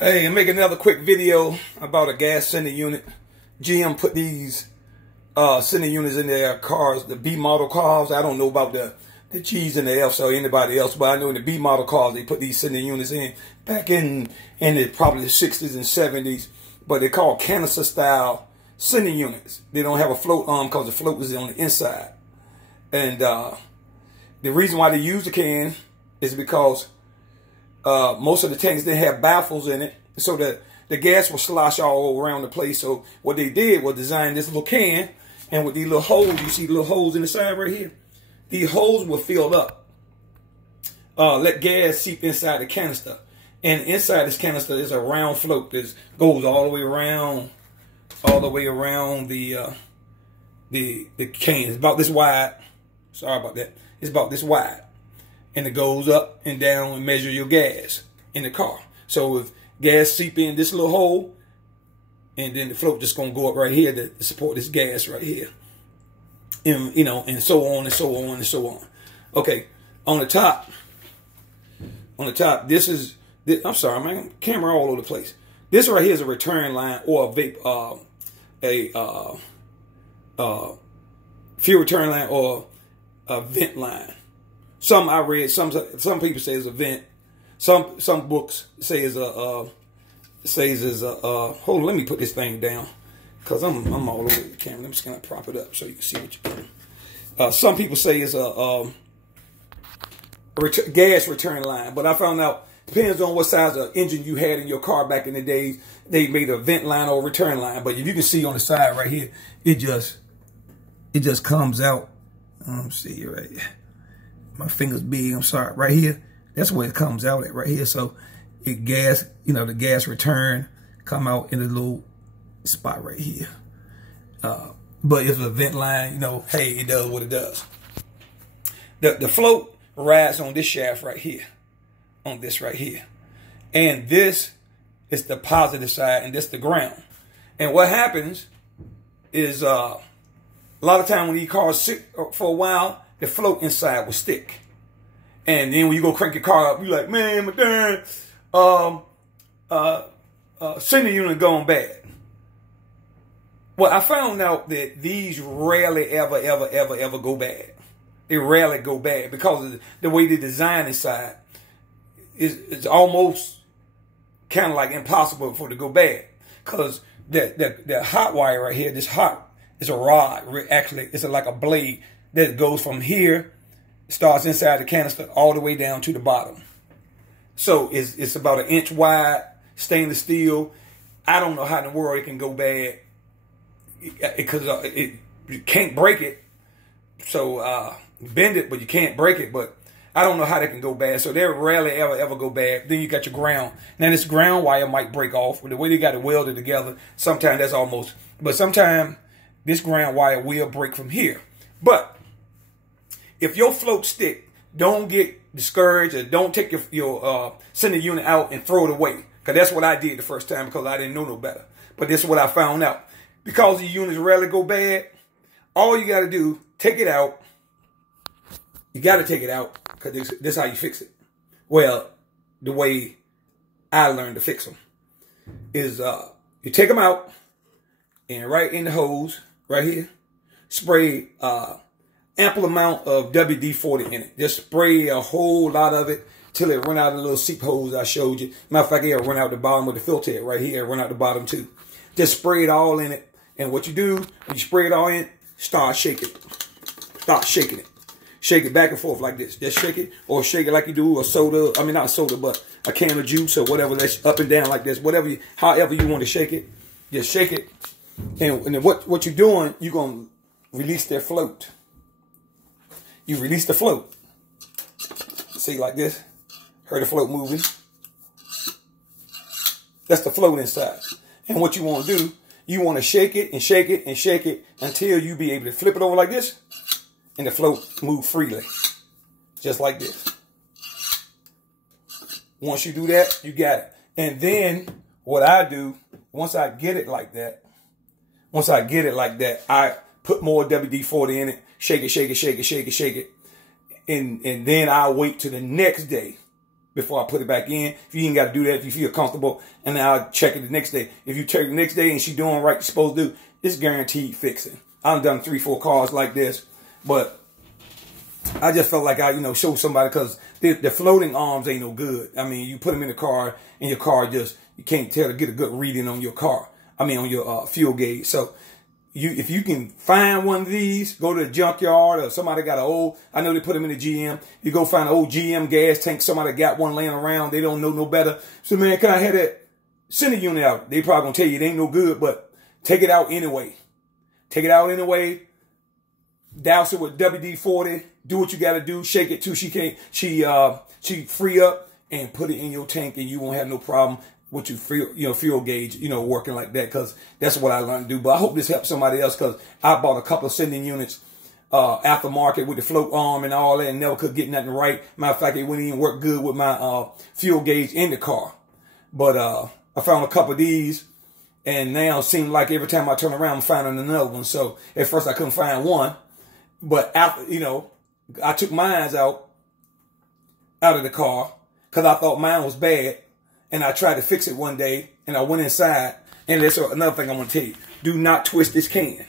Hey, I'm making another quick video about a gas sending unit. GM put these sending units in their cars, the B model cars. I don't know about the G's and the F's or anybody else, but I know in the B model cars they put these sending units in back in probably the 60s and 70s. But they're called canister style sending units. They don't have a float arm because the float is on the inside. And the reason why they use the can is because most of the tanks didn't have baffles in it, so that the gas will slosh all around the place. So what they did was design this little can, and with these little holes, you see little holes in the side right here. These holes were filled up. Let gas seep inside the canister, and inside this canister is a round float that goes all the way around, the can. It's about this wide. Sorry about that. It's about this wide. And it goes up and down and measure your gas in the car. So if gas seep in this little hole, and then the float just gonna go up right here to support this gas right here, and and so on and so on and so on. Okay, on the top, I'm sorry, man, camera all over the place. This right here is a return line or a fuel return line or a vent line. Some I read, some people say it's a vent. Some books say it's hold on, let me put this thing down, because I'm all over the camera. I'm just gonna prop it up so you can see what you're doing. Some people say it's a gas return line, but I found out depends on what size of engine you had in your car back in the days. They made a vent line or a return line, but if you can see on the side right here, it just comes out. Let's see right here. My finger's big, I'm sorry, right here. That's where it comes out at right here. So the gas return come out in a little spot right here. But if it's a vent line, hey, it does what it does. The float rides on this shaft right here, on this right here. And this is the positive side and this the ground. And what happens is a lot of time when these cars sit for a while, the float inside will stick. And then when you go crank your car up, you're like, man, my darn sending unit going bad. Well, I found out that these rarely ever go bad. They rarely go bad because of the way they design inside. It's almost kind of like impossible for it to go bad. Because the hot wire right here, this hot is a rod. Actually, it's like a blade that goes from here, starts inside the canister all the way down to the bottom. So it's about 1 inch wide, stainless steel. I don't know how in the world it can go bad, because you can't break it. So bend it, but you can't break it. But I don't know how they can go bad. So they rarely ever go bad. Then you got your ground. Now this ground wire might break off. But the way they got it welded together, sometimes that's almost. But sometimes this ground wire will break from here. But if your float stick, don't get discouraged, or don't take your sending unit out and throw it away. Because that's what I did the first time, because I didn't know no better. But this is what I found out. Because these units rarely go bad, all you got to do, take it out. You got to take it out, because this is how you fix it. Well, the way I learned to fix them is you take them out, and right in the hose, right here, spray ample amount of WD-40 in it. Just spray a whole lot of it till it run out of the little seep holes I showed you. Matter of fact, it'll run out the bottom with the filter head right here. Run out the bottom too. Just spray it all in it. And what you do, when you spray it all in, start shaking. Start shaking it. Shake it back and forth like this. Just shake it, or shake it like you do a soda. I mean, not a soda, but a can of juice or whatever. That's up and down like this. However you want to shake it. Just shake it. And then what you're doing, you're going to release their float. You release the float. See, like this. Heard the float moving. That's the float inside. And what you want to do, you want to shake it and shake it and shake it until you be able to flip it over like this, and the float move freely. Just like this. Once you do that, you got it. And then what I do, once I get it like that, I put more WD-40 in it, shake it, and then I'll wait till the next day before I put it back in. If you ain't got to do that, if you feel comfortable, and then I'll check it the next day. If you check it the next day and she doing right, you're supposed to do, it's guaranteed fixing. I've done 3-4 cars like this, but I just felt like I, show somebody, because the floating arms ain't no good. I mean, you put them in the car and your car just, you can't tell to get a good reading on your car. I mean, on your fuel gauge. So if you can find one of these, go to the junkyard, or somebody got an old, I know they put them in the GM. You go find an old GM gas tank, somebody got one laying around, they don't know no better. So, man, can I have that center unit out? They probably gonna tell you it ain't no good, but take it out anyway. Take it out anyway. Douse it with WD-40. Do what you got to do. Shake it too. She free up and put it in your tank, and you won't have no problem with your fuel gauge, working like that, because that's what I learned to do. But I hope this helps somebody else, because I bought a couple of sending units aftermarket with the float arm and all that, and never could get nothing right. Matter of fact, it wouldn't even work good with my fuel gauge in the car. But I found a couple of these, and now it seems like every time I turn around, I'm finding another one. So at first I couldn't find one, but after, I took mine out of the car because I thought mine was bad. And I tried to fix it one day, and I went inside. And that's another thing I want to tell you. Do not twist this can.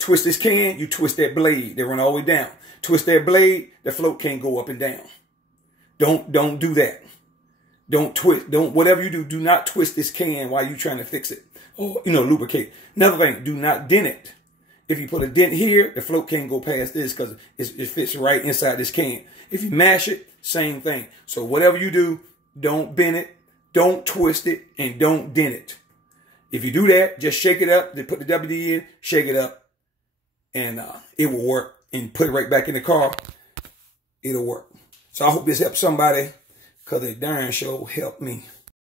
Twist this can, you twist that blade. They run all the way down. Twist that blade, the float can't go up and down. Don't do that. Don't twist. Whatever you do, do not twist this can while you're trying to fix it. Or, lubricate. Another thing, do not dent it. If you put a dent here, the float can't go past this because it fits right inside this can. If you mash it, same thing. So whatever you do, don't bend it. Don't twist it, and don't dent it. If you do that, just shake it up. Then put the WD in, shake it up, and it will work. And put it right back in the car. It'll work. So I hope this helps somebody, because it darn sure helped me.